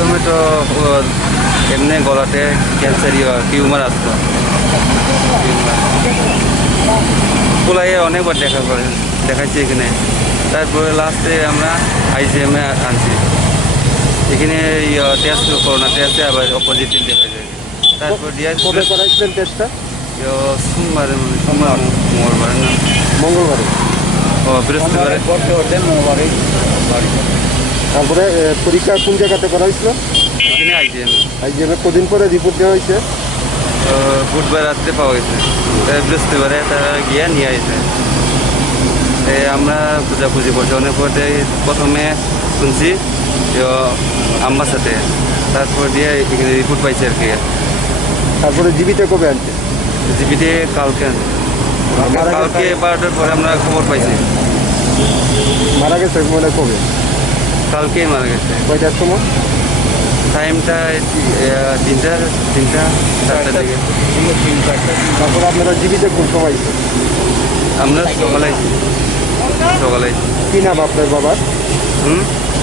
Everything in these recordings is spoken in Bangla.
প্রথমে তো এমনি গলাতে ক্যান্সার টিউমার আসতো। কোলাইয়ে অনেকবার দেখাচ্ছি এখানে। তারপরে লাস্টে আমরা আইজিএমে আনছি। এখানে টেস্ট করোনা টেস্টে আবার পজিটিভ দেখা যায়। তারপর কবে করাইছিলেন টেস্টটা? সোমবারে মঙ্গলবারে না মঙ্গলবারে। বৃহস্পতিবারে। তারপরে পরীক্ষা কোন জায়গাতে করা হয়েছিল? এখানে আইজিএমে কদিন পরে রিপোর্ট দেওয়া হয়েছে? বুধবার রাত্রে পাওয়া গেছে। বৃহস্পতিবারে তারা গিয়ে নিয়ে আসে। আমরা খোঁজাখুঁজি করছি অনেক পরে। প্রথমে শুনছি আম্মার সাথে, তারপর দিয়ে এখানে রিপোর্ট পাইছে আর কি। তারপরে জীবিতে কবে আনছে? জিবিতে কালকে কালকে 12টার পরে আমরা খবর পাইছি। মারা গেছে মানে কবে? কালকেই মারা গেছে। কয়টার সময়? টাইমটা তিনটা চারটার দিকে। তারপরে আপনারা জীবিতে কোন সময়? আমরা সকালে কি নাম আপনার বাবার?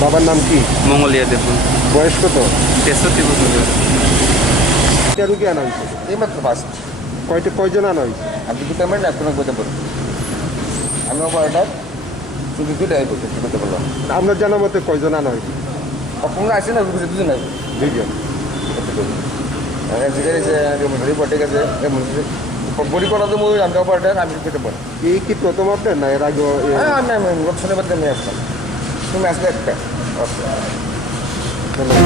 বাবার নাম কি? মঙ্গলিয়া দেখুন। বয়স কত? 63 বছর। এটা রুগী আনা হয়েছে এইমাত্র ফার্স্ট কয়জন আনা হয়েছে? আপনি দুটো মেন এখন করতে পারবেন। আমি অপারেটার শুধু দুটাই করতে পারলাম। আপনার জানা মতে কয়জন আনা হয়েছে? কখনো আসে না রুগী দুজন আসবে দুইজন। রিপোর্টে গেছে বডি করা তো আমি অপারেটার আমি করতে পারি। এই কি প্রথম আপনার না এর আগে? হ্যাঁ আমি শনিবার আমি আসলাম। তুমি আসলে একটা ধন্যবাদ।